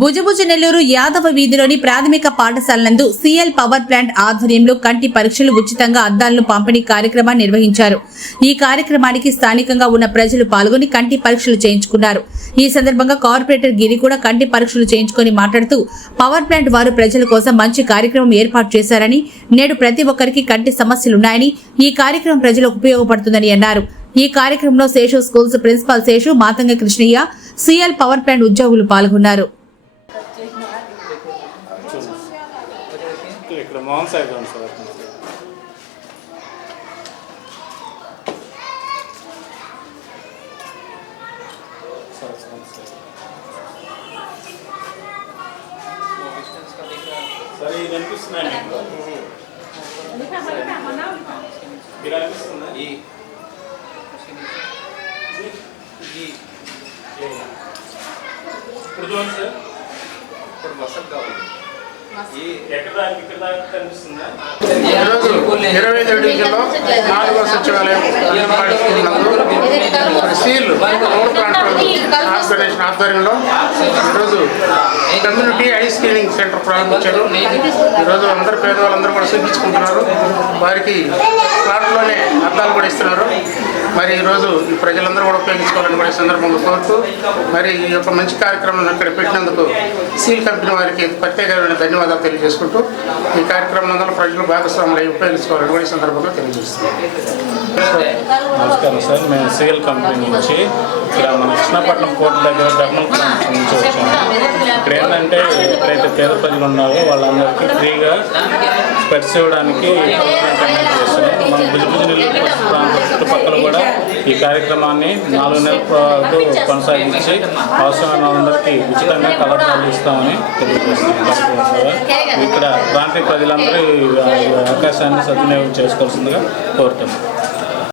భుజభుజ నెల్లూరు యాదవ వీధిలోని ప్రాథమిక పాఠశాల నందు సిఎల్ పవర్ ప్లాంట్ ఆధ్వర్యంలో కంటి పరీక్షలు ఉచితంగా అద్దాలను పంపిణీ కార్యక్రమాన్ని నిర్వహించారు. ఈ కార్యక్రమానికి స్థానికంగా ఉన్న ప్రజలు పాల్గొని కంటి పరీక్షలు చేయించుకున్నారు. ఈ సందర్భంగా కార్పొరేటర్ గిరి కూడా కంటి పరీక్షలు చేయించుకొని మాట్లాడుతూ పవర్ ప్లాంట్ వారు ప్రజల కోసం మంచి కార్యక్రమం ఏర్పాటు చేశారని నేడు ప్రతి ఒక్కరికి కంటి సమస్యలున్నాయని ఈ కార్యక్రమం ప్రజలకు ఉపయోగపడుతుందని అన్నారు. ఈ కార్యక్రమంలో Seshu schools principal Seshu Matanga Krishnaiah CL power plant ఉద్యోగులు పాల్గొన్నారు. ఇక్కడ మోహన్ సాహెబ్ ఉంది సార్ ఇది అనిపిస్తున్నాయి మీరు అనిపిస్తుందా? ఇప్పుడు చూడండి సార్. ఇప్పుడు మసక్ కావాలి ఇరవై ఐదు డివిజన్లో నాలుగో సచివాలయం సీల్ ప్రాంతాల ఆర్గనైజేషన్ ఆధ్వర్యంలో ఈరోజు కమ్యూనిటీ ఐ స్క్రీనింగ్ సెంటర్ ప్రారంభించారు. ఈరోజు అందరు పేదవాళ్ళందరూ కూడా చూపించుకుంటున్నారు. వారికి ప్లాట్లోనే అద్దాలు కూడా ఇస్తున్నారు. మరి ఈరోజు ఈ ప్రజలందరూ కూడా ఉపయోగించుకోవాలని కూడా సందర్భంగా కోరుతూ మరి ఈ యొక్క మంచి కార్యక్రమం ఇక్కడ పెట్టినందుకు సీల్ కంపెనీ వారికి ప్రత్యేకమైన ధన్యవాదాలు తెలియజేసుకుంటూ ఈ కార్యక్రమం ప్రజలు భాగస్వాములు అయి ఉపయోగించుకోవాలని కూడా ఈ సందర్భంగా తెలియజేస్తున్నాం. నమస్కారం సార్. మేము సిఎల్ కంపెనీ నుంచి ఇక్కడ మన కృష్ణపట్నం కోర్టు దగ్గర ధర్మల్ ప్లాంట్ నుంచి వచ్చాము. ఇక్కడ ఏంటంటే ఎక్కడైతే పేద ప్రజలు ఉన్నారో వాళ్ళందరికీ ఫ్రీగా స్పెట్స్ ఇవ్వడానికి చేస్తున్నాం మన భుజభుజ నెల్లూరు పశ్చిమ ప్రాంతం చుట్టుపక్కల కూడా ఈ కార్యక్రమాన్ని నాలుగు నెలలు పాటు కొనసాగించి అవసరమైన వాళ్ళందరికీ ఉచితంగా కలర్దాలు ఇస్తామని తెలియజేస్తున్నాం ఇక్కడ ప్రాంతీయ ప్రజలందరూ అవకాశాన్ని సద్వినియోగం చేసుకోవాల్సిందిగా కోరుతున్నాం